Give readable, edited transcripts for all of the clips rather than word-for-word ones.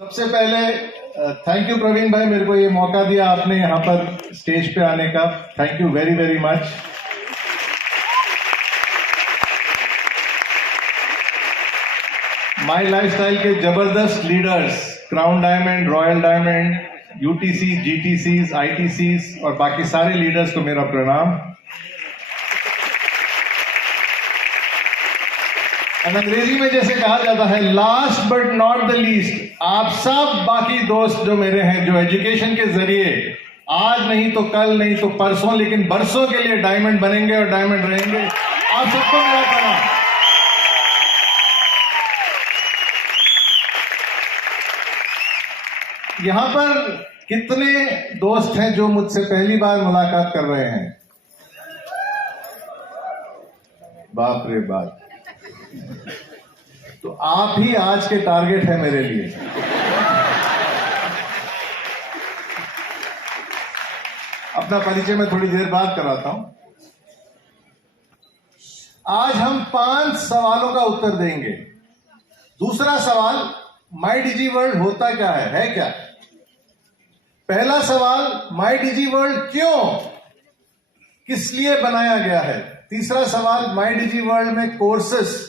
सबसे पहले thank you Praveen भाई, मेरे को ये मौका दिया आपने यहाँ पर स्टेज पे आने का। Thank you very very much. My Lifestyle के जबरदस्त leaders, crown diamond, royal diamond, UTC, GTCs, ITCs और बाकी सारे लीडर्स को मेरा प्रणाम। अंग्रेजी में जैसे कहा जाता है last but not the least, आप सब बाकी दोस्त जो मेरे हैं, जो एजुकेशन के जरिए आज नहीं तो कल नहीं तो परसों लेकिन बरसों के लिए डायमंड बनेंगे और डायमंड रहेंगे, आप सबको मेरा प्रणाम। यहां पर कितने दोस्त हैं जो मुझसे पहली बार मुलाकात कर रहे हैं? बाप रे बाप, तो आप ही आज के टारगेट है मेरे लिए। अपना परिचय मैं थोड़ी देर बाद कराता हूं। आज हम 5 सवालों का उत्तर देंगे। दूसरा सवाल, माई डिजी वर्ल्ड होता क्या है क्या? पहला सवाल, माई डिजी वर्ल्ड क्यों, किस लिए बनाया गया है? तीसरा सवाल, माई डिजी वर्ल्ड में कोर्सेस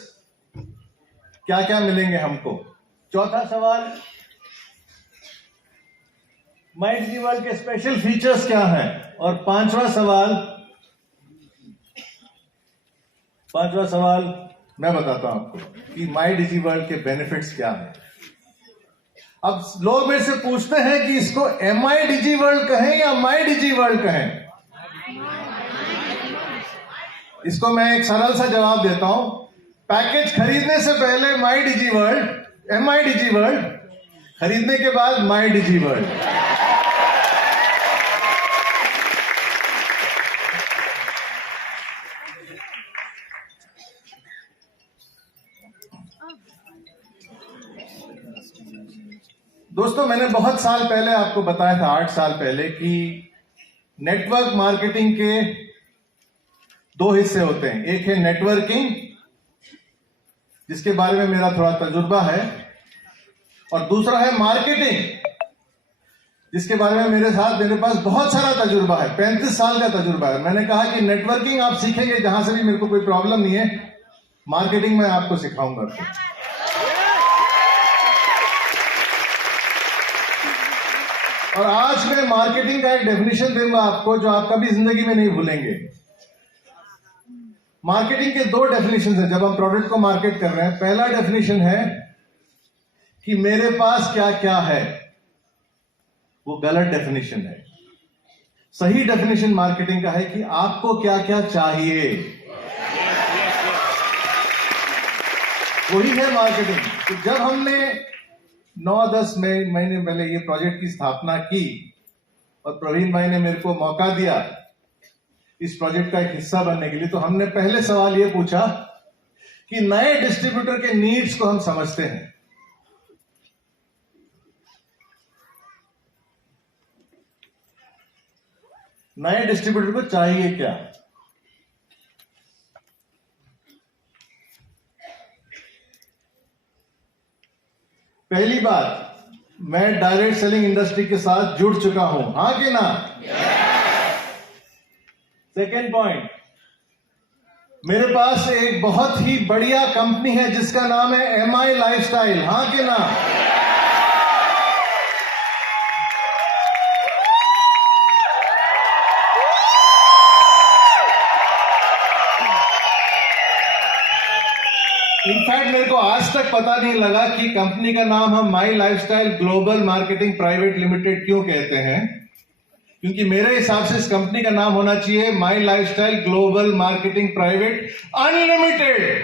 क्या क्या मिलेंगे हमको? चौथा सवाल, माई डिजी वर्ल्ड के स्पेशल फीचर्स क्या हैं? और पांचवा सवाल मैं बताता हूं आपको कि माई डिजी वर्ल्ड के बेनिफिट्स क्या हैं। अब लोग मेरे से पूछते हैं कि इसको एमआई डिजी वर्ल्ड कहें या माई डिजी वर्ल्ड कहें? इसको मैं एक सरल सा जवाब देता हूं। पैकेज खरीदने से पहले My digi World, MI Digi World, खरीदने के बाद माई डिजी वर्ल्ड। दोस्तों, मैंने बहुत साल पहले आपको बताया था, 8 साल पहले, कि नेटवर्क मार्केटिंग के 2 हिस्से होते हैं। एक है नेटवर्किंग, जिसके बारे में मेरा थोड़ा तजुर्बा है, और दूसरा है मार्केटिंग, जिसके बारे में मेरे पास बहुत सारा तजुर्बा है, 35 साल का तजुर्बा है। मैंने कहा कि नेटवर्किंग आप सीखेंगे जहां से भी, मेरे को कोई प्रॉब्लम नहीं है, मार्केटिंग मैं आपको सिखाऊंगा। और आज मैं मार्केटिंग का एक डेफिनेशन दूंगा आपको जो आप कभी जिंदगी में नहीं भूलेंगे। मार्केटिंग के 2 डेफिनेशन है जब हम प्रोडक्ट को मार्केट कर रहे हैं। पहला डेफिनेशन है कि मेरे पास क्या क्या है, वो गलत डेफिनेशन है। सही डेफिनेशन मार्केटिंग का है कि आपको क्या क्या चाहिए, वही है मार्केटिंग। तो जब हमने 9-10 महीने पहले ये प्रोजेक्ट की स्थापना की और प्रवीण भाई ने मेरे को मौका दिया इस प्रोजेक्ट का एक हिस्सा बनने के लिए, तो हमने पहले सवाल ये पूछा कि नए डिस्ट्रीब्यूटर के नीड्स को हम समझते हैं। नए डिस्ट्रीब्यूटर को चाहिए क्या? पहली बात, मैं डायरेक्ट सेलिंग इंडस्ट्री के साथ जुड़ चुका हूं, हां कि ना? सेकेंड पॉइंट, मेरे पास एक बहुत ही बढ़िया कंपनी है जिसका नाम है एमआई लाइफस्टाइल, हां कि ना? इनफैक्ट मेरे को आज तक पता नहीं लगा कि कंपनी का नाम हम My Lifestyle Global Marketing Private Limited क्यों कहते हैं, क्योंकि मेरे हिसाब से इस कंपनी का नाम होना चाहिए My Lifestyle Global Marketing Private Unlimited,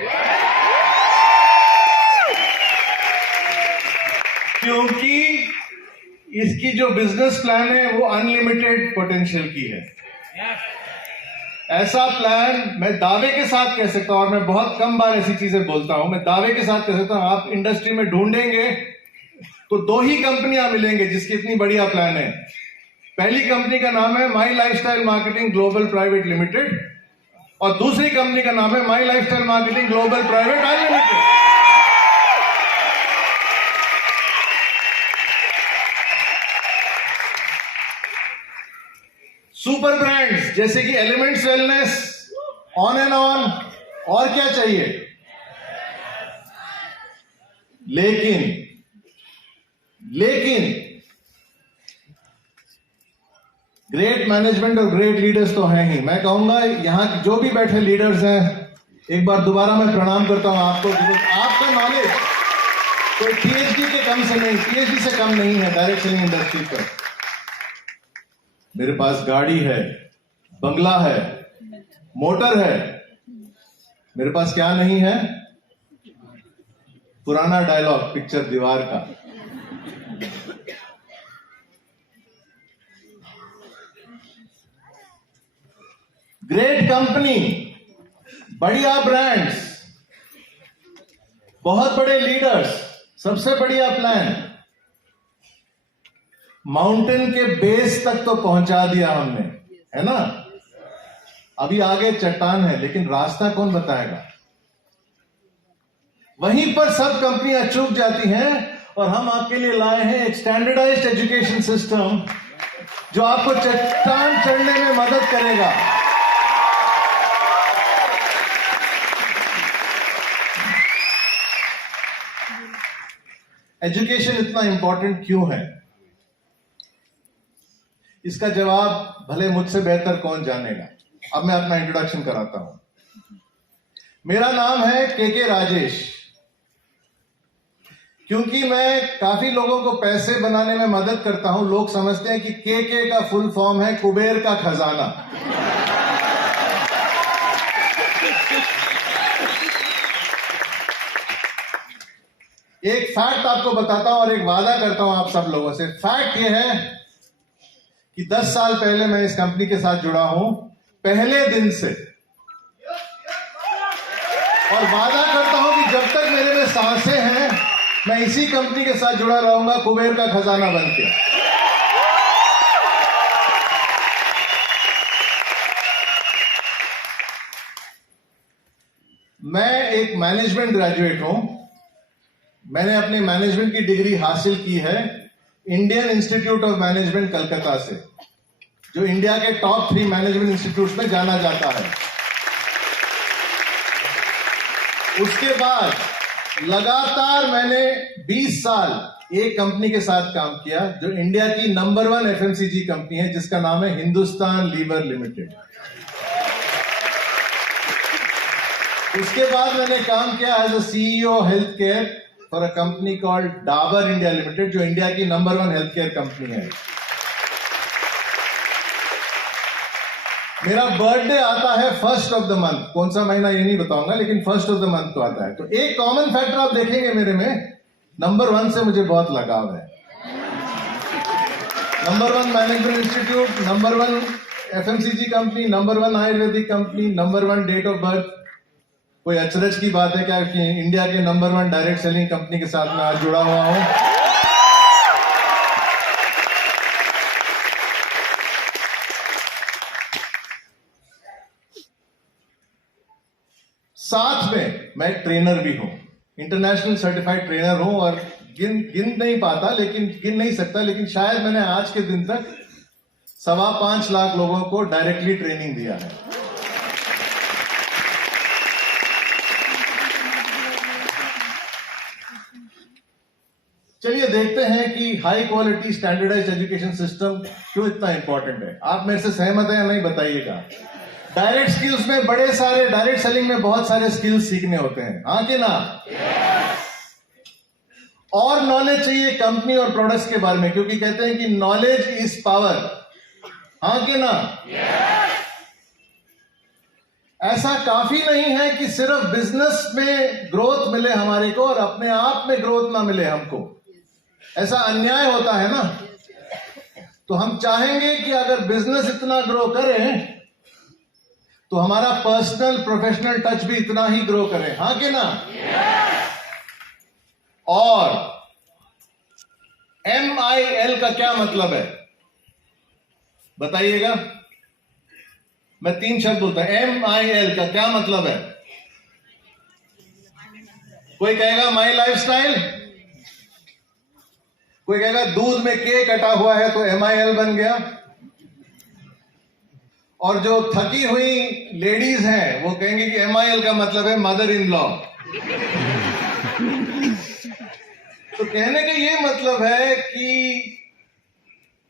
क्योंकि इसकी जो बिजनेस प्लान है वो अनलिमिटेड पोटेंशियल की है। ऐसा प्लान मैं दावे के साथ कह सकता हूं, और मैं बहुत कम बार ऐसी चीजें बोलता हूं, मैं दावे के साथ कह सकता हूं, आप इंडस्ट्री में ढूंढेंगे तो 2 ही कंपनियां मिलेंगे जिसकी इतनी बढ़िया प्लान है। पहली कंपनी का नाम है My Lifestyle Marketing Global Private Limited और दूसरी कंपनी का नाम है My Lifestyle Marketing Global Private Unlimited. Super brands जैसे कि Elements Wellness, On and On, और क्या चाहिए। लेकिन ग्रेट मैनेजमेंट और ग्रेट लीडर्स तो हैं ही। मैं कहूंगा यहां जो भी बैठे लीडर्स हैं, एक बार दोबारा मैं प्रणाम करता हूं आपको। आपका नॉलेज कोई पीएचडी के कम से नहीं, पीएचडी से कम नहीं है डायरेक्ट सेलिंग इंडस्ट्री पर। मेरे पास गाड़ी है, बंगला है, मोटर है, मेरे पास क्या नहीं है? पुराना डायलॉग पिक्चर दीवार का। ग्रेट कंपनी, बढ़िया ब्रांड्स, बहुत बड़े लीडर्स, सबसे बढ़िया प्लान, माउंटेन के बेस तक तो पहुंचा दिया हमने, है ना। अभी आगे चट्टान है, लेकिन रास्ता कौन बताएगा? वहीं पर सब कंपनियां चूक जाती हैं। और हम आपके लिए लाए हैं एक स्टैंडर्डाइज्ड एजुकेशन सिस्टम जो आपको चट्टान चढ़ने में मदद करेगा। एजुकेशन इतना इंपॉर्टेंट क्यों है, इसका जवाब भले मुझसे बेहतर कौन जानेगा। अब मैं अपना इंट्रोडक्शन कराता हूं। मेरा नाम है के राजेश। क्योंकि मैं काफी लोगों को पैसे बनाने में मदद करता हूं, लोग समझते हैं कि के का फुल फॉर्म है कुबेर का खजाना। एक फैक्ट आपको बताता हूं और एक वादा करता हूं आप सब लोगों से। फैक्ट यह है कि 10 साल पहले मैं इस कंपनी के साथ जुड़ा हूं, पहले दिन से, और वादा करता हूं कि जब तक मेरे में सांसें हैं मैं इसी कंपनी के साथ जुड़ा रहूंगा, कुबेर का खजाना बनके। मैं एक मैनेजमेंट ग्रेजुएट हूं। मैंने अपनी मैनेजमेंट की डिग्री हासिल की है Indian institute of management Calcutta से, जो इंडिया के टॉप 3 मैनेजमेंट इंस्टीट्यूट में जाना जाता है। उसके बाद लगातार मैंने 20 साल एक कंपनी के साथ काम किया जो इंडिया की नंबर 1 एफएमसीजी कंपनी है, जिसका नाम है हिंदुस्तान लीवर लिमिटेड। उसके बाद मैंने काम किया as a CEO health care for a company called Dabur India limited, जो इंडिया की नंबर 1 हेल्थ केयर कंपनी है। मेरा बर्थडे आता है 1st ऑफ द मंथ, कौन सा महीना ये नहीं बताऊंगा, लेकिन 1st ऑफ द मंथ तो आता है। तो एक कॉमन फैक्टर आप देखेंगे मेरे में, नंबर 1 से मुझे बहुत लगाव है। Number 1 management institute, number 1 FMCG company, number 1 ayurvedic company, number 1 date of birth. कोई अचरज की बात है क्या कि इंडिया के नंबर 1 डायरेक्ट सेलिंग कंपनी के साथ मैं आज जुड़ा हुआ हूं। साथ में मैं एक ट्रेनर भी हूं, इंटरनेशनल सर्टिफाइड ट्रेनर हूं, और गिन नहीं पाता, लेकिन गिन नहीं सकता, लेकिन शायद मैंने आज के दिन तक 5.25 लाख लोगों को डायरेक्टली ट्रेनिंग दिया है। चलिए देखते हैं कि high quality standardised education system क्यों इतना इंपॉर्टेंट है। आप मेरे से सहमत हैं या नहीं बताइएगा। डायरेक्ट स्किल्स में बड़े सारे, डायरेक्ट सेलिंग में बहुत सारे स्किल्स सीखने होते हैं, हाँ कि ना? और नॉलेज चाहिए कंपनी और प्रोडक्ट्स के बारे में, क्योंकि कहते हैं कि नॉलेज इज पावर, हाँ कि ना? ऐसा काफी नहीं है कि सिर्फ बिजनेस में ग्रोथ मिले हमारे को और अपने आप में ग्रोथ ना मिले हमको। ऐसा अन्याय होता है ना। तो हम चाहेंगे कि अगर बिजनेस इतना ग्रो करे तो हमारा पर्सनल प्रोफेशनल टच भी इतना ही ग्रो करे, हाँ कि ना? और MIL का क्या मतलब है बताइएगा। मैं 3 शब्द बोलता हूं। MIL का क्या मतलब है? कोई कहेगा माई लाइफस्टाइल, कोई कहेगा दूध में के कटा हुआ है तो MIL बन गया, और जो थकी हुई लेडीज हैं वो कहेंगे कि MIL का मतलब है मदर इन लॉ। तो कहने का ये मतलब है कि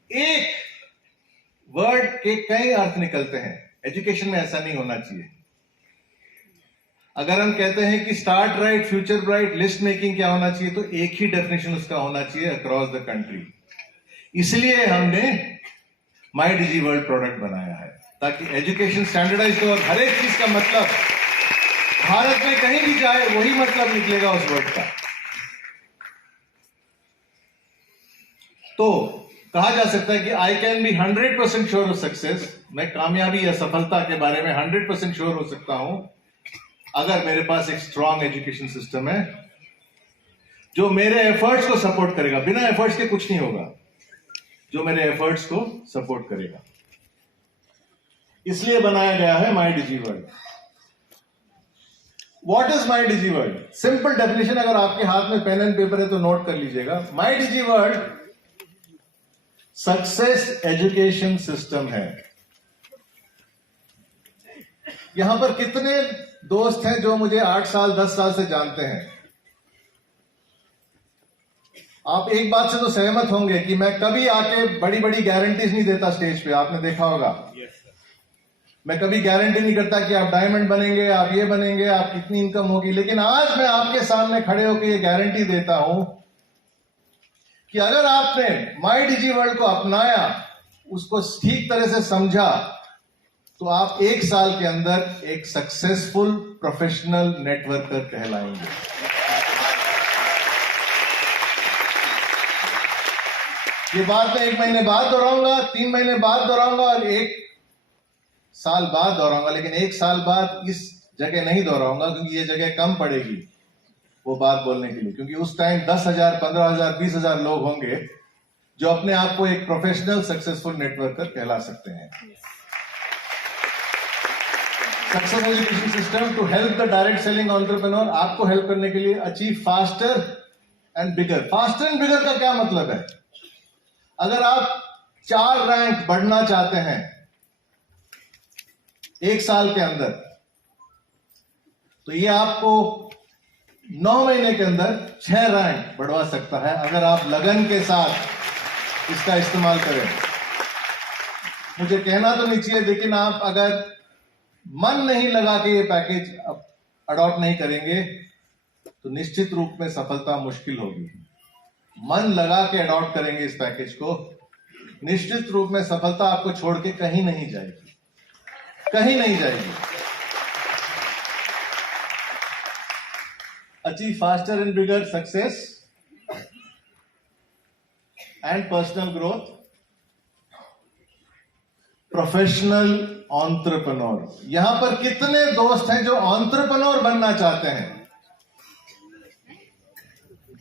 एक वर्ड के कई अर्थ निकलते हैं। एजुकेशन में ऐसा नहीं होना चाहिए। अगर हम कहते हैं कि start right future bright list making क्या होना चाहिए, तो एक ही डेफिनेशन उसका होना चाहिए अक्रॉस द कंट्री। इसलिए हमने माई डिजी वर्ल्ड प्रोडक्ट बनाया है, ताकि एजुकेशन स्टैंडर्डाइज हो और हर एक चीज का मतलब भारत में कहीं भी जाए वही मतलब निकलेगा उस वर्ड का। तो कहा जा सकता है कि I can be 100% sure of success. मैं कामयाबी या सफलता के बारे में 100% श्योर हो सकता हूं अगर मेरे पास एक स्ट्रांग एजुकेशन सिस्टम है जो मेरे एफर्ट्स को सपोर्ट करेगा। बिना एफर्ट्स के कुछ नहीं होगा, जो मेरे एफर्ट्स को सपोर्ट करेगा। इसलिए बनाया गया है My digi World. What is My digi World? Simple definition, अगर आपके हाथ में पेन एंड पेपर है तो नोट कर लीजिएगा। My digi World success education system है। यहां पर कितने दोस्त हैं जो मुझे 8 साल 10 साल से जानते हैं? आप एक बात से तो सहमत होंगे कि मैं कभी आके बड़ी बड़ी गारंटीज नहीं देता स्टेज पे, आपने देखा होगा। मैं कभी गारंटी नहीं करता कि आप डायमंड बनेंगे, आप ये बनेंगे, आप कितनी इनकम होगी। लेकिन आज मैं आपके सामने खड़े होकर ये गारंटी देता हूं कि अगर आपने माई डिजी वर्ल्ड को अपनाया, उसको ठीक तरह से समझा, तो आप 1 साल के अंदर एक सक्सेसफुल प्रोफेशनल नेटवर्कर कहलाएंगे। ये बात मैं 1 महीने बाद दोहराऊंगा, 3 महीने बाद दोहराऊंगा और 1 साल बाद दोहराऊंगा। लेकिन 1 साल बाद इस जगह नहीं दोहराऊंगा, क्योंकि ये जगह कम पड़ेगी वो बात बोलने के लिए। क्योंकि उस टाइम 10,000, 15,000, 20,000 लोग होंगे जो अपने आप को एक प्रोफेशनल सक्सेसफुल नेटवर्कर कहला सकते हैं। Success education system to help the direct selling entrepreneur, आपको हेल्प करने के लिए achieve faster and bigger. Faster and bigger का क्या मतलब है? अगर आप 4 रैंक बढ़ना चाहते हैं 1 साल के अंदर, तो ये आपको 9 महीने के अंदर 6 रैंक बढ़वा सकता है, अगर आप लगन के साथ इसका इस्तेमाल करें। मुझे कहना तो नहीं चाहिए, लेकिन आप अगर मन नहीं लगा के ये पैकेज अडॉप्ट नहीं करेंगे तो निश्चित रूप में सफलता मुश्किल होगी। मन लगा के अडॉप्ट करेंगे इस पैकेज को, निश्चित रूप में सफलता आपको छोड़ के कहीं नहीं जाएगी, कहीं नहीं जाएगी। Achieve faster and bigger success and personal growth, professional entrepreneur. यहां पर कितने दोस्त हैं जो एंटरप्रेन्योर बनना चाहते हैं?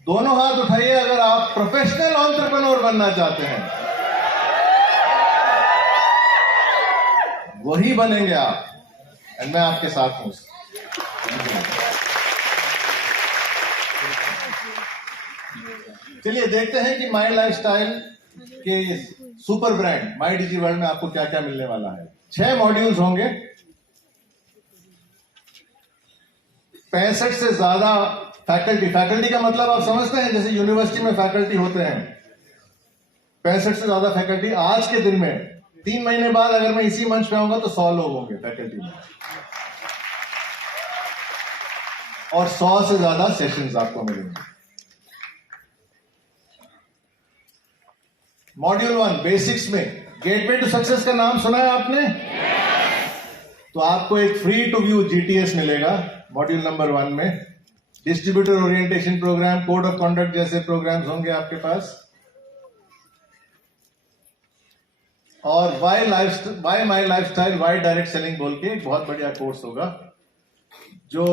दोनों हाथ उठाइए अगर आप प्रोफेशनल एंटरप्रेन्योर बनना चाहते हैं। वही बनेंगे आप, और मैं आपके साथ हूं। चलिए देखते हैं कि माई लाइफस्टाइल के सुपर ब्रांड माई डिजी वर्ल्ड में आपको क्या क्या मिलने वाला है। 6 मॉड्यूल्स होंगे, 65 से ज्यादा फैकल्टी। फैकल्टी का मतलब आप समझते हैं, जैसे यूनिवर्सिटी में फैकल्टी होते हैं, 65 से ज्यादा फैकल्टी। आज के दिन में 3 महीने बाद अगर मैं इसी मंच पे आऊंगा तो 100 लोग होंगे फैकल्टी में, और 100 से ज्यादा सेशंस आपको मिलेंगे। मॉड्यूल 1 बेसिक्स में गेटवे टू सक्सेस का नाम सुना है आपने? तो आपको एक फ्री टू व्यू GTS मिलेगा मॉड्यूल नंबर 1 में। Distributor orientation programme, code of conduct जैसे प्रोग्राम्स होंगे आपके पास। और why my lifestyle, why direct selling बोल के एक बहुत बढ़िया कोर्स होगा जो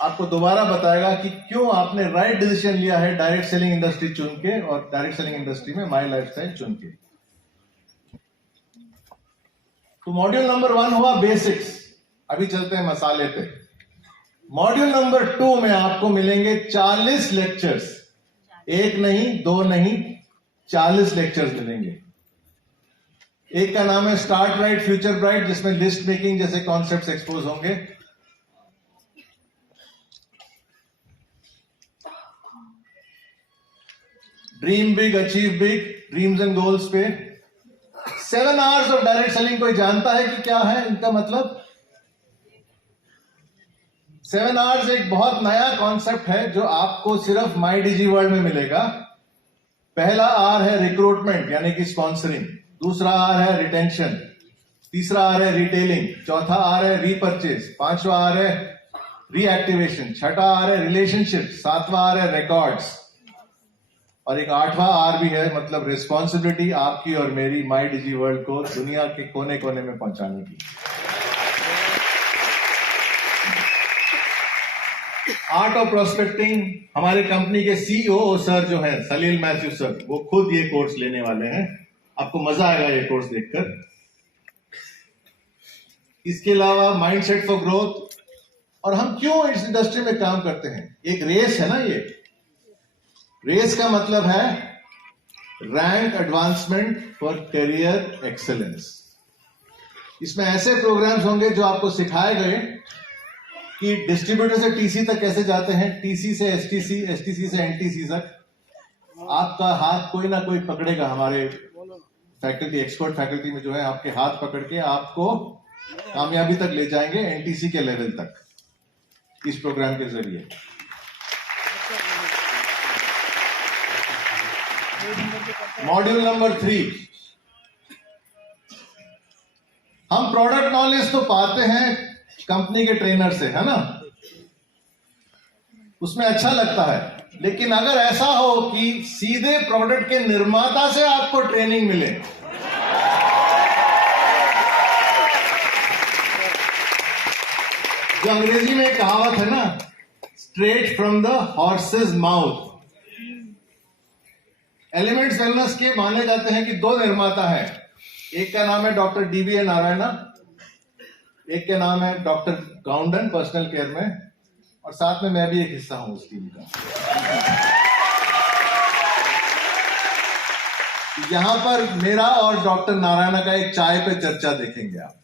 आपको दोबारा बताएगा कि क्यों आपने राइट डिसीजन लिया है डायरेक्ट सेलिंग इंडस्ट्री चुन के, और डायरेक्ट सेलिंग इंडस्ट्री में माई लाइफस्टाइल चुन के। तो मॉड्यूल नंबर 1 हुआ बेसिक्स। अभी चलते हैं मसाले पे। मॉड्यूल नंबर 2 में आपको मिलेंगे 40 लेक्चर्स, 1 नहीं 2 नहीं, 40 लेक्चर्स मिलेंगे। एक का नाम है स्टार्ट ब्राइट फ्यूचर ब्राइट, जिसमें लिस्ट मेकिंग जैसे कॉन्सेप्ट्स एक्सपोज होंगे। Dream big achieve big, dreams and goals पे 7 आवर्स ऑफ डायरेक्ट सेलिंग। कोई जानता है कि क्या है इनका मतलब? 7 आवर्स एक बहुत नया कॉन्सेप्ट है जो आपको सिर्फ माई डिजी वर्ल्ड में मिलेगा। पहला आर है रिक्रूटमेंट यानी कि स्पॉन्सरिंग, दूसरा आर है रिटेंशन, तीसरा आर है रिटेलिंग, चौथा आर है रीपरचेज, पांचवा आर है रीएक्टिवेशन, छठा आर है रिलेशनशिप, सातवां आर है रिकॉर्ड्स, और एक आठवां आर भी है, मतलब रिस्पॉन्सिबिलिटी आपकी और मेरी माई डिजी वर्ल्ड को दुनिया के कोने कोने में पहुंचाने की। आर्ट ऑफ प्रोस्पेक्टिंग, हमारे कंपनी के सीईओ सर जो है सलील मैथ्यू सर, वो खुद ये कोर्स लेने वाले हैं। आपको मजा आएगा ये कोर्स देखकर। इसके अलावा माइंडसेट फॉर ग्रोथ, और हम क्यों इस इंडस्ट्री में काम करते हैं? एक रेस है ना, ये रेस का मतलब है rank advancement for career excellence. इसमें ऐसे प्रोग्राम्स होंगे जो आपको सिखाए गए कि डिस्ट्रीब्यूटर से टीसी तक कैसे जाते हैं, टीसी से एसटीसी, एसटीसी से एनटीसी तक। आपका हाथ कोई ना कोई पकड़ेगा, हमारे फैकल्टी, एक्सपर्ट फैकल्टी में जो है, आपके हाथ पकड़ के आपको कामयाबी तक ले जाएंगे, एनटीसी के लेवल तक, इस प्रोग्राम के जरिए। मॉड्यूल नंबर 3, हम प्रोडक्ट नॉलेज तो पाते हैं कंपनी के ट्रेनर से, है ना, उसमें अच्छा लगता है। लेकिन अगर ऐसा हो कि सीधे प्रोडक्ट के निर्माता से आपको ट्रेनिंग मिले, जो अंग्रेजी में एक कहावत है ना, straight from the horses mouth. Elements wellness के माने जाते हैं कि 2 निर्माता है, एक का नाम है डॉक्टर डीबीए नारायणा, एक के नाम है डॉक्टर गाउंडन पर्सनल केयर में, और साथ में मैं भी एक हिस्सा हूं उस टीम का। यहां पर मेरा और डॉक्टर नारायणा का एक चाय पे चर्चा देखेंगे आप,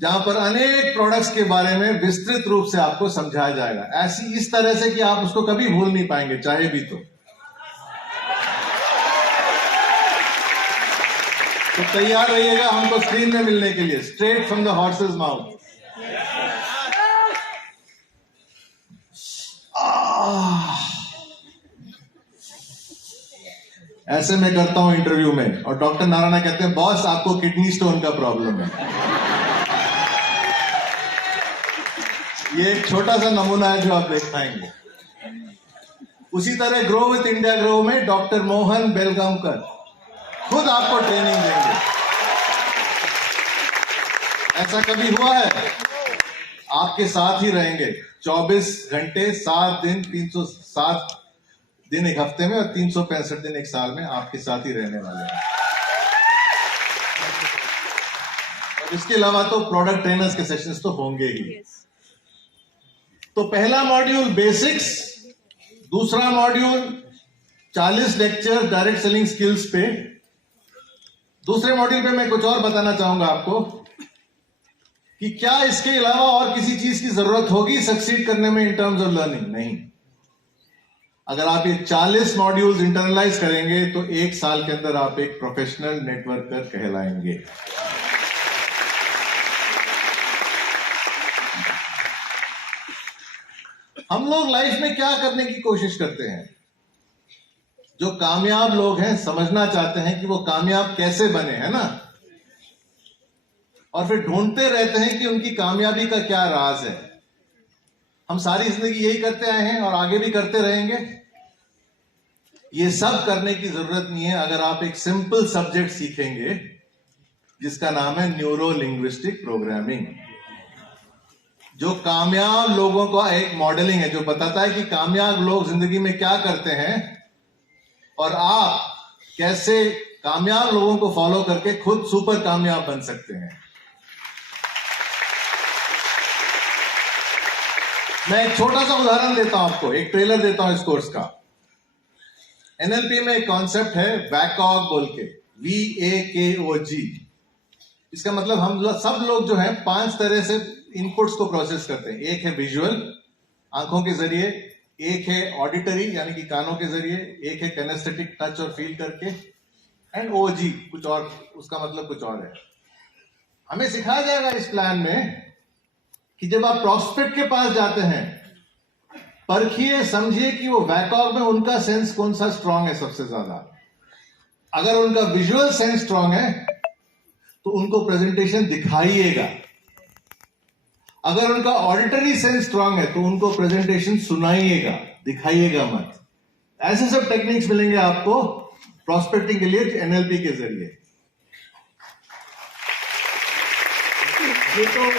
जहां पर अनेक प्रोडक्ट्स के बारे में विस्तृत रूप से आपको समझाया जाएगा, ऐसी इस तरह से कि आप उसको कभी भूल नहीं पाएंगे, चाहे भी तो तैयार रहिएगा हमको स्क्रीन में मिलने के लिए, straight from the horses mouth. ऐसे मैं करता हूं इंटरव्यू में, और डॉक्टर नारायणा कहते हैं बॉस आपको किडनी स्टोन का प्रॉब्लम है। ये एक छोटा सा नमूना है जो आप देख पाएंगे। उसी तरह ग्रो विथ इंडिया ग्रो में डॉक्टर मोहन बेलगांवकर खुद आपको ट्रेनिंग देंगे। ऐसा कभी हुआ है? आपके साथ ही रहेंगे 24 घंटे 7 दिन, 307 दिन एक हफ्ते में, और 365 दिन एक साल में आपके साथ ही रहने वाले हैं। और इसके अलावा तो प्रोडक्ट ट्रेनर्स के सेशंस तो होंगे ही। तो पहला मॉड्यूल बेसिक्स, दूसरा module 40 lecture direct selling skills पे। दूसरे मॉड्यूल पे मैं कुछ और बताना चाहूंगा आपको कि क्या इसके अलावा और किसी चीज की जरूरत होगी सक्सीड करने में इन टर्म्स ऑफ लर्निंग? नहीं। अगर आप ये 40 मॉड्यूल्स इंटरनलाइज करेंगे तो 1 साल के अंदर आप एक प्रोफेशनल नेटवर्कर कहलाएंगे। हम लोग लाइफ में क्या करने की कोशिश करते हैं? जो कामयाब लोग हैं समझना चाहते हैं कि वो कामयाब कैसे बने, है ना, और फिर ढूंढते रहते हैं कि उनकी कामयाबी का क्या राज है। हम सारी जिंदगी यही करते आए हैं और आगे भी करते रहेंगे। ये सब करने की जरूरत नहीं है अगर आप एक सिंपल सब्जेक्ट सीखेंगे जिसका नाम है न्यूरो लिंग्विस्टिक प्रोग्रामिंग, जो कामयाब लोगों का एक मॉडलिंग है, जो बताता है कि कामयाब लोग जिंदगी में क्या करते हैं और आप कैसे कामयाब लोगों को फॉलो करके खुद सुपर कामयाब बन सकते हैं। मैं एक छोटा सा उदाहरण देता हूं आपको, एक ट्रेलर देता हूं इस कोर्स का। एनएलपी में एक कॉन्सेप्ट है वैकॉग बोल के, VAKOG। इसका मतलब हम सब लोग जो है 5 तरह से इनपुट्स को प्रोसेस करते हैं। एक है विजुअल, आंखों के जरिए, एक है ऑडिटरी यानी कि कानों के जरिए, एक है कैनेस्थेटिक, टच और फील करके, एंड OG कुछ और, उसका मतलब कुछ और है। हमें सिखाया जाएगा इस प्लान में कि जब आप प्रॉस्पेक्ट के पास जाते हैं, परखिए, समझिए कि वो वैकॉग में उनका सेंस कौन सा स्ट्रांग है सबसे ज्यादा। अगर उनका विजुअल सेंस स्ट्रांग है तो उनको प्रेजेंटेशन दिखाइएगा। अगर उनका ऑडिटरी सेंस स्ट्रांग है तो उनको प्रेजेंटेशन सुनाइएगा, दिखाइएगा मत। ऐसे सब टेक्निक्स मिलेंगे आपको प्रॉस्पेक्टिंग के लिए एनएलपी के जरिए। ये तो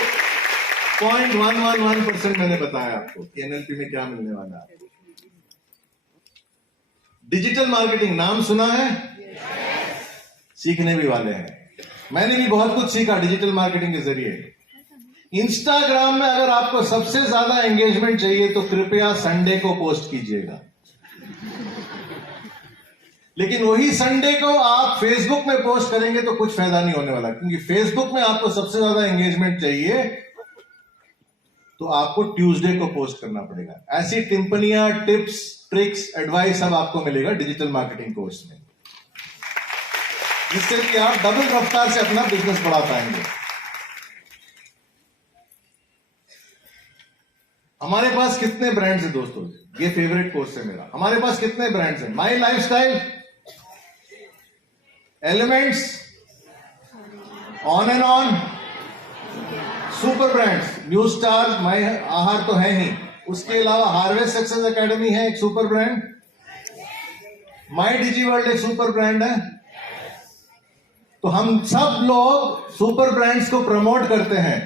0.111% मैंने बताया आपको कि एनएलपी में क्या मिलने वाला है। डिजिटल मार्केटिंग नाम सुना है? सीखने भी वाले हैं। मैंने भी बहुत कुछ सीखा डिजिटल मार्केटिंग के जरिए। इंस्टाग्राम में अगर आपको सबसे ज्यादा एंगेजमेंट चाहिए तो कृपया संडे को पोस्ट कीजिएगा, लेकिन वही संडे को आप फेसबुक में पोस्ट करेंगे तो कुछ फायदा नहीं होने वाला, क्योंकि फेसबुक में आपको सबसे ज्यादा एंगेजमेंट चाहिए तो आपको ट्यूसडे को पोस्ट करना पड़ेगा। ऐसी टिप्पणियां, टिप्स, ट्रिक्स, एडवाइस सब आपको मिलेगा डिजिटल मार्केटिंग कोर्स में, जिससे कि आप डबल रफ्तार से अपना बिजनेस बढ़ा पाएंगे। हमारे पास कितने ब्रांड्स हैं दोस्तों? ये फेवरेट कोर्स है मेरा। हमारे पास कितने ब्रांड्स हैं? My Lifestyle, Elements, On and On, super brands, New Star, My Aahar तो है ही, उसके अलावा हार्वेस्ट सक्सेस एकेडमी है एक सुपर ब्रांड, माई डिजी वर्ल्ड एक सुपर ब्रांड है। तो हम सब लोग सुपर ब्रांड्स को प्रमोट करते हैं,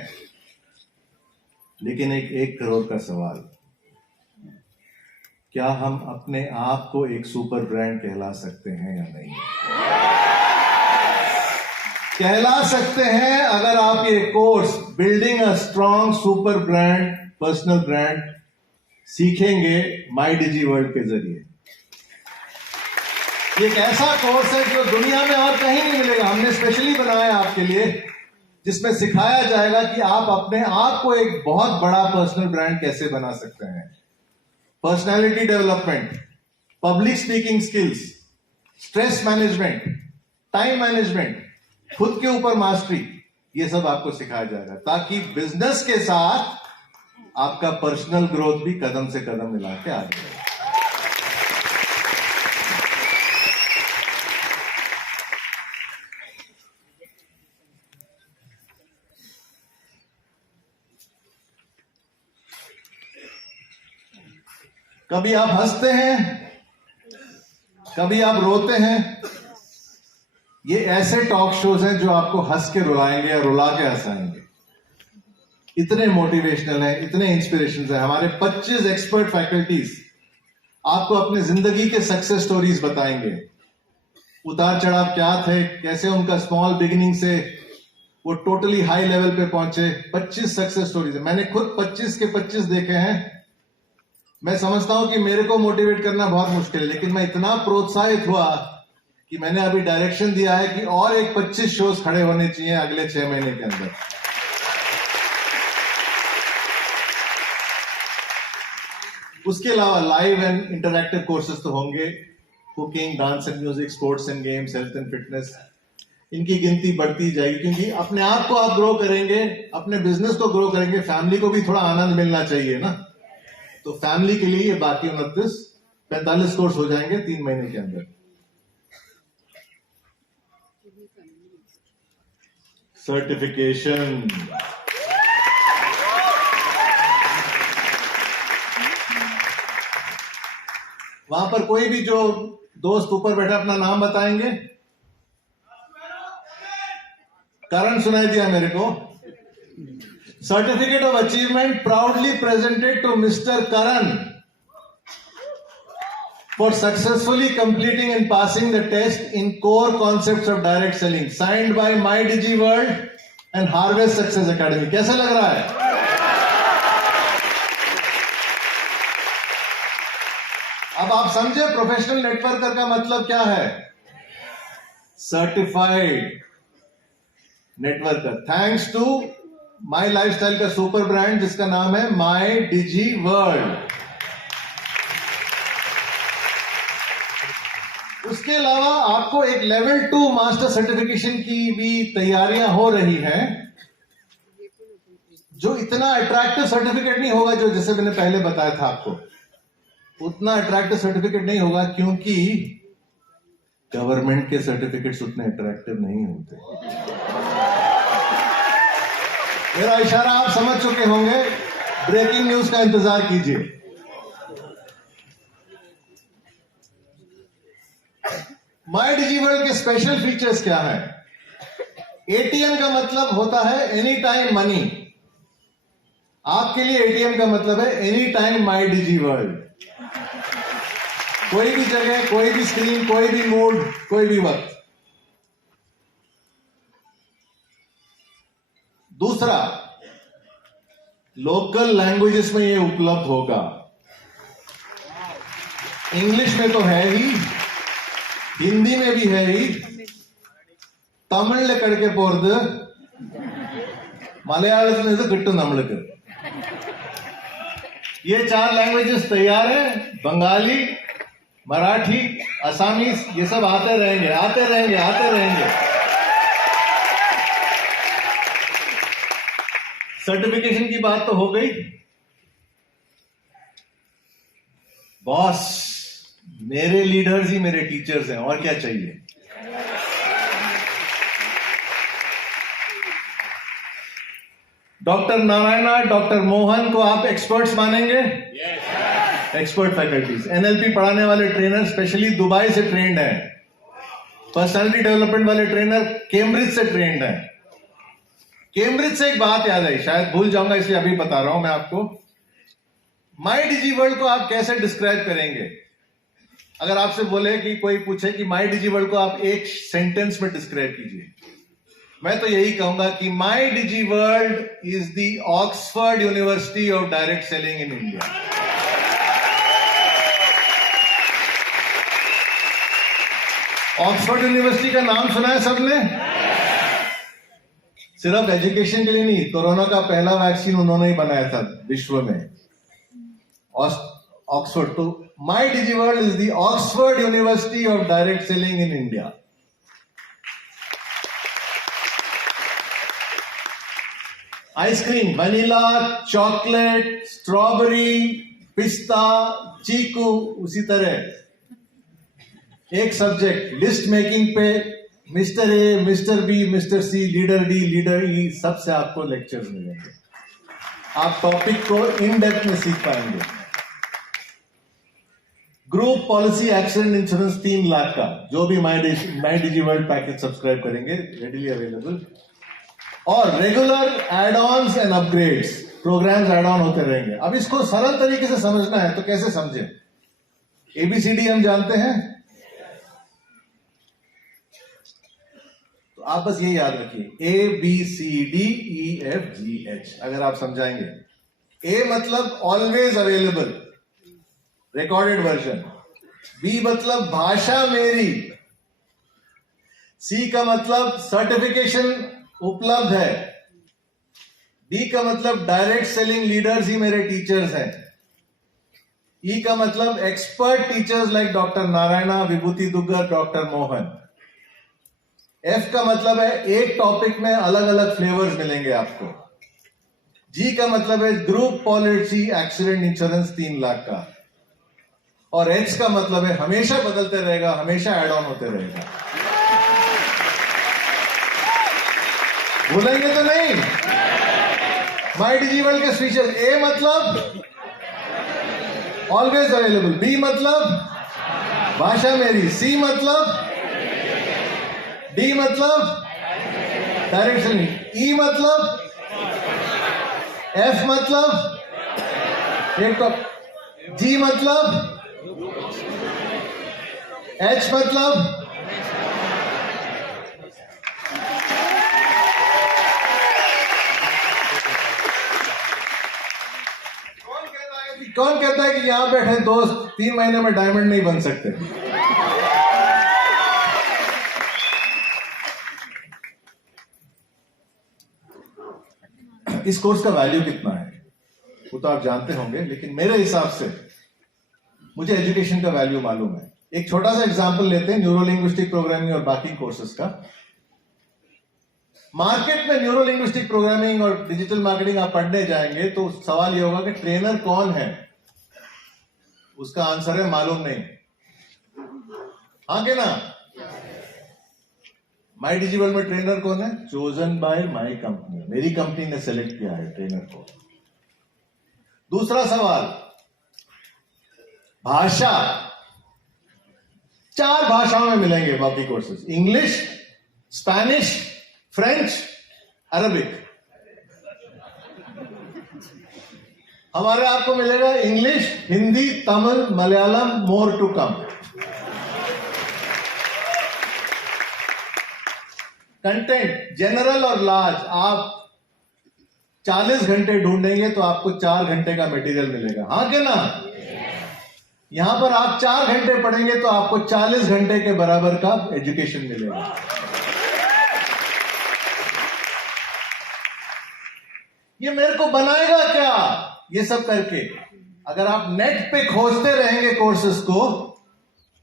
लेकिन एक 1 करोड़ का सवाल, क्या हम अपने आप को एक सुपर ब्रांड कहला सकते हैं या नहीं? कहला सकते हैं अगर आप ये course building a strong super brand, personal brand सीखेंगे माई डिजी वर्ल्ड के जरिए। ये एक ऐसा कोर्स है जो दुनिया में और कहीं नहीं मिलेगा, हमने स्पेशली बनाया है आपके लिए, जिसमें सिखाया जाएगा कि आप अपने आप को एक बहुत बड़ा पर्सनल ब्रांड कैसे बना सकते हैं। Personality development, public speaking skills, stress management, time management, खुद के ऊपर मास्टरी, ये सब आपको सिखाया जाएगा, ताकि बिजनेस के साथ आपका पर्सनल ग्रोथ भी कदम से कदम मिला के आगे बढ़े। कभी आप हंसते हैं, कभी आप रोते हैं। ये ऐसे टॉक शोज हैं जो आपको हंस के रुलाएंगे और रुला के हंसाएंगे। इतने मोटिवेशनल हैं, इतने इंस्पिरेशंस हैं। हमारे 25 एक्सपर्ट फैकल्टीज आपको अपने जिंदगी के सक्सेस स्टोरीज बताएंगे। उतार चढ़ाव क्या थे, कैसे उनका स्मॉल बिगिनिंग से वो टोटली हाई लेवल पे पहुंचे। 25 सक्सेस स्टोरीज है। मैंने खुद 25 के 25 देखे हैं। मैं समझता हूं कि मेरे को मोटिवेट करना बहुत मुश्किल है, लेकिन मैं इतना प्रोत्साहित हुआ कि मैंने अभी डायरेक्शन दिया है कि और एक 25 शोज खड़े होने चाहिए अगले 6 महीने के अंदर। उसके अलावा लाइव एंड इंटरैक्टिव कोर्सेज तो होंगे, cooking, dance and music, sports and games, health and fitness. इनकी गिनती बढ़ती जाएगी, क्योंकि अपने आप को आप ग्रो करेंगे, अपने बिजनेस को ग्रो करेंगे, फैमिली को भी थोड़ा आनंद मिलना चाहिए ना। तो फैमिली के लिए ये बाकी 45 कोर्स हो जाएंगे 3 महीने के अंदर। सर्टिफिकेशन, वहां पर कोई भी जो दोस्त ऊपर बैठा अपना नाम बताएंगे। करण सुनाई दिया मेरे को। Certificate of achievement proudly presented to mister Karan for successfully completing and passing the test in core concepts of direct selling, signed by My Digi World and Harvest Success Academy. कैसा लग रहा है? अब आप समझे प्रोफेशनल नेटवर्कर का मतलब क्या है? Certified networker. Thanks to my lifestyle का सुपर ब्रांड जिसका नाम है माई डिजी वर्ल्ड। उसके अलावा आपको एक लेवल 2 मास्टर सर्टिफिकेशन की भी तैयारियां हो रही हैं, जो इतना अट्रैक्टिव सर्टिफिकेट नहीं होगा जो जैसे मैंने पहले बताया था आपको, उतना अट्रैक्टिव सर्टिफिकेट नहीं होगा क्योंकि गवर्नमेंट के सर्टिफिकेट्स उतने अट्रैक्टिव नहीं होते। मेरा इशारा आप समझ चुके होंगे, ब्रेकिंग न्यूज का इंतजार कीजिए। माई डिजी वर्ल्ड के स्पेशल फीचर्स क्या है? एटीएम का मतलब होता है एनी टाइम मनी। आपके लिए एटीएम का मतलब है any time my digi world. कोई भी जगह, कोई भी स्क्रीन, कोई भी मूड, कोई भी वक्त। दूसरा, लोकल लैंग्वेजेस में ये उपलब्ध होगा। इंग्लिश में तो है ही, हिंदी में भी है ही, तमिल कड़के पोर्द, मलयालम में किट्टू नम्मलुक्कु। ये 4 लैंग्वेजेस तैयार है। बंगाली, मराठी, असामीज, ये सब आते रहेंगे, आते रहेंगे, आते रहेंगे। सर्टिफिकेशन की बात तो हो गई। बॉस, मेरे लीडर्स ही मेरे टीचर्स हैं, और क्या चाहिए? डॉक्टर नारायणा, डॉक्टर मोहन को आप एक्सपर्ट्स मानेंगे? एक्सपर्ट फैकल्टीज, एनएलपी पढ़ाने वाले ट्रेनर स्पेशली दुबई से ट्रेंड हैं। पर्सनालिटी डेवलपमेंट वाले ट्रेनर कैम्ब्रिज से ट्रेंड हैं। कैम्ब्रिज से एक बात याद आई, शायद भूल जाऊंगा इसलिए अभी बता रहा हूं मैं आपको। माई डिजी वर्ल्ड को आप कैसे डिस्क्राइब करेंगे? अगर आपसे बोले कि कोई पूछे कि माई डिजी वर्ल्ड को आप एक सेंटेंस में डिस्क्राइब कीजिए, मैं तो यही कहूंगा कि My digi World is the Oxford University of direct selling in India. Oxford University का नाम सुना है सबने? सिर्फ एजुकेशन के लिए नहीं, कोरोना का पहला वैक्सीन उन्होंने ही बनाया था विश्व में, ऑक्सफोर्ड। तो My digi World is the Oxford University of direct selling in India. Ice cream, vanilla, chocolate, strawberry, पिस्ता, चीकू, उसी तरह एक सब्जेक्ट लिस्ट मेकिंग पे mister A, mister B, mister C, leader D, leader E, सबसे आपको लेक्चर्स मिलेंगे। आप टॉपिक को इन डेप्थ में सीख पाएंगे। Group policy accident insurance 3 lakh का, जो भी my digi world package subscribe करेंगे, रेडिली अवेलेबल। और regular add ons and upgrades, programmes add on होते रहेंगे। अब इसको सरल तरीके से समझना है तो कैसे समझे? एबीसीडी हम जानते हैं, तो आप बस ये याद रखिए, A B C D E F G H. अगर आप समझाएंगे, ए मतलब always available, recorded version. B मतलब भाषा मेरी। सी का मतलब सर्टिफिकेशन उपलब्ध है। डी का मतलब डायरेक्ट सेलिंग लीडर्स ही मेरे टीचर्स हैं। ई का मतलब expert teachers like doctor Narayana, Vibhuti Duggal, doctor Mohan. F का मतलब है एक टॉपिक में अलग अलग फ्लेवर्स मिलेंगे आपको। जी का मतलब है group policy accident insurance 3 lakh का। और एच का मतलब है हमेशा बदलते रहेगा, हमेशा एड ऑन होते रहेगा। भूलेंगे तो नहीं? माई डिजी वर्ल्ड के फीचर, ए मतलब ऑलवेज अवेलेबल, बी मतलब भाषा मेरी, सी मतलब डी मतलब डायरेक्शन, ई मतलब एफ मतलब एक तो, जी मतलब एच मतलब कौन कहता है कि यहां बैठे दोस्त 3 महीने में डायमंड नहीं बन सकते? इस कोर्स का वैल्यू कितना है वो तो आप जानते होंगे, लेकिन मेरे हिसाब से मुझे एजुकेशन का वैल्यू मालूम है। एक छोटा सा एग्जांपल लेते हैं न्यूरो लिंग्विस्टिक प्रोग्रामिंग और बाकी कोर्सेज का। मार्केट में न्यूरो लिंग्विस्टिक प्रोग्रामिंग और डिजिटल मार्केटिंग आप पढ़ने जाएंगे तो सवाल यह होगा कि ट्रेनर कौन है? उसका आंसर है मालूम नहीं। हाँ के ना? माई डिजिटल में ट्रेनर कौन है? चोजन बाय माई कंपनी, मेरी कंपनी ने सेलेक्ट किया है ट्रेनर को। दूसरा सवाल, भाषा। 4 भाषाओं में मिलेंगे बाकी courses, English, Spanish, French, Arabic. हमारे आपको मिलेगा English, Hindi, Tamil, Malayalam, more to come. Content general और लार्ज आप 40 घंटे ढूंढेंगे तो आपको 4 घंटे का मटेरियल मिलेगा। हाँ के ना? यहां पर आप 4 घंटे पढ़ेंगे तो आपको 40 घंटे के बराबर का एजुकेशन मिलेगा। ये मेरे को बनाएगा क्या ये सब करके? अगर आप नेट पे खोजते रहेंगे कोर्सेज को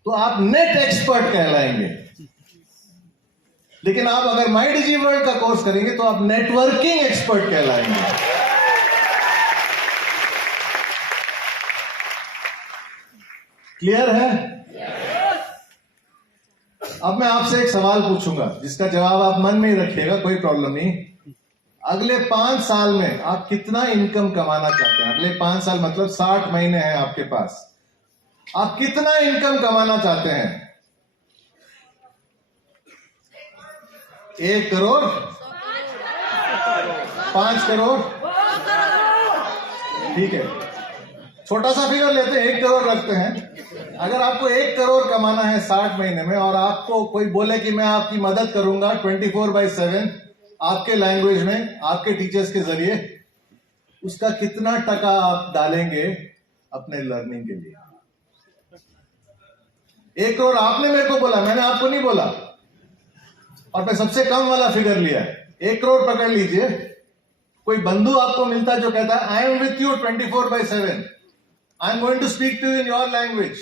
तो आप नेट एक्सपर्ट कहलाएंगे, लेकिन आप अगर माई डिजी वर्ल्ड का कोर्स करेंगे तो आप नेटवर्किंग एक्सपर्ट कहलाएंगे। क्लियर है? अब मैं आपसे एक सवाल पूछूंगा जिसका जवाब आप मन में ही रखिएगा, कोई प्रॉब्लम नहीं। अगले 5 साल में आप कितना इनकम कमाना चाहते हैं? अगले 5 साल मतलब 60 महीने हैं आपके पास, आप कितना इनकम कमाना चाहते हैं? 1 करोड़, 5 करोड़? ठीक है, छोटा सा फिगर लेते हैं, 1 करोड़ रखते हैं। अगर आपको 1 करोड़ कमाना है 60 महीने में और आपको कोई बोले कि मैं आपकी मदद करूंगा 24/7 आपके लैंग्वेज में, आपके टीचर्स के जरिए, उसका कितना टका आप डालेंगे अपने लर्निंग के लिए? 1 करोड़ आपने मेरे को बोला, मैंने आपको नहीं बोला, और मैं सबसे कम वाला फिगर लिया है। 1 करोड़ पकड़ लीजिए। कोई बंधु आपको मिलता है जो कहता है I am with you 24/7, I am going to speak to you in your language,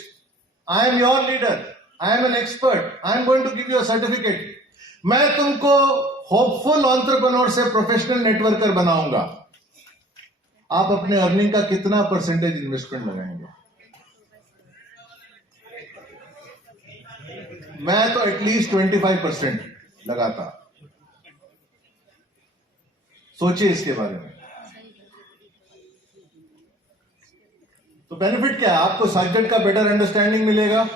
I am your leader, I am an expert, I am going to give you a certificate, मैं तुमको होपफुल एंटरप्रेन्योर से professional networker बनाऊंगा। आप अपने earning का कितना percentage investment लगाएंगे? मैं तो एटलीस्ट 25% लगाता। सोचिए इसके बारे में। तो बेनिफिट क्या है? आपको सब्जेक्ट का बेटर अंडरस्टैंडिंग मिलेगा,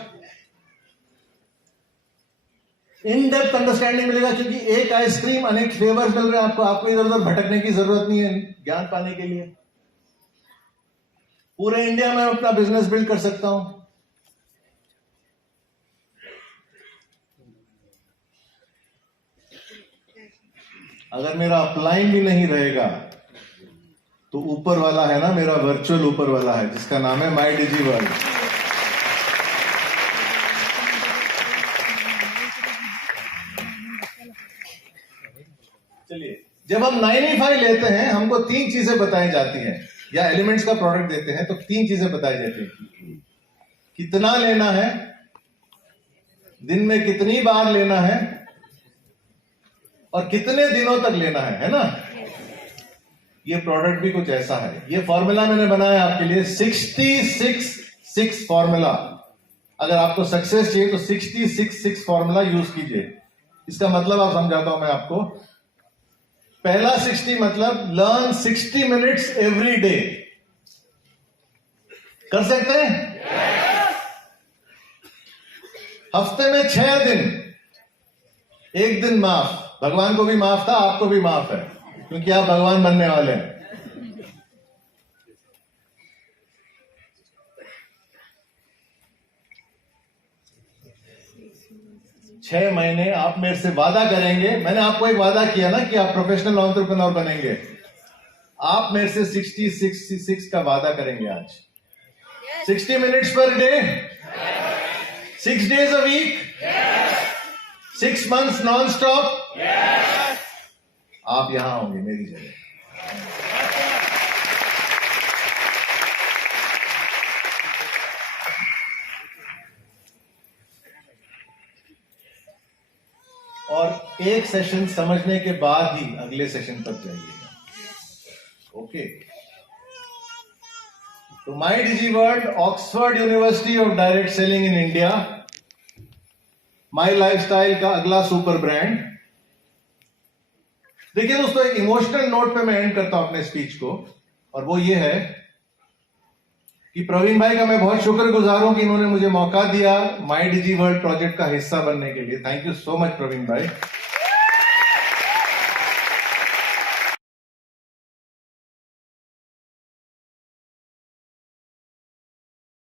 इन डेप्थ अंडरस्टैंडिंग मिलेगा, क्योंकि एक आइसक्रीम अनेक फ्लेवर्स मिल रहे हैं आपको इधर उधर भटकने की जरूरत नहीं है ज्ञान पाने के लिए। पूरे इंडिया में अपना बिजनेस बिल्ड कर सकता हूं। अगर मेरा अपलाइन भी नहीं रहेगा तो ऊपर वाला है ना, मेरा वर्चुअल ऊपर वाला है जिसका नाम है माई डिजी वर्ल्ड। चलिए, जब हम 9E5 लेते हैं हमको 3 चीजें बताई जाती हैं, या एलिमेंट्स का प्रोडक्ट देते हैं तो 3 चीजें बताई जाती हैं। कितना लेना है, दिन में कितनी बार लेना है, और कितने दिनों तक लेना है ना? ये प्रोडक्ट भी कुछ ऐसा है। ये फॉर्मूला मैंने बनाया आपके लिए, 66-6 फॉर्मूला। अगर आपको सक्सेस चाहिए तो 66-6 फॉर्मूला यूज कीजिए। इसका मतलब आप समझाता हूं मैं आपको। पहला 60 मतलब लर्न 60 मिनट्स एवरी डे। कर सकते हैं? हफ्ते में 6 दिन, 1 दिन माफ। भगवान को भी माफ था, आपको भी माफ है, क्योंकि आप भगवान बनने वाले हैं। छह महीने आप मेरे से वादा करेंगे। मैंने आपको एक वादा किया ना कि आप प्रोफेशनल एंटरप्रेन्योर बनेंगे। आप मेरे से 66 का वादा करेंगे आज 60 minutes per day? 6 days a week? 6 months non-stop? आप यहां होंगे मेरी जगह। और एक सेशन समझने के बाद ही अगले सेशन तक जाइएगा। ओके। तो My digi World, Oxford University of direct selling in India, My lifestyle का अगला सुपर ब्रांड। देखिए दोस्तों, एक इमोशनल नोट पे मैं एंड करता हूं अपने स्पीच को, और वो ये है कि प्रवीण भाई का मैं बहुत शुक्रगुजार हूं कि इन्होंने मुझे मौका दिया माई डिजी वर्ल्ड प्रोजेक्ट का हिस्सा बनने के लिए। Thank you so much Praveen भाई।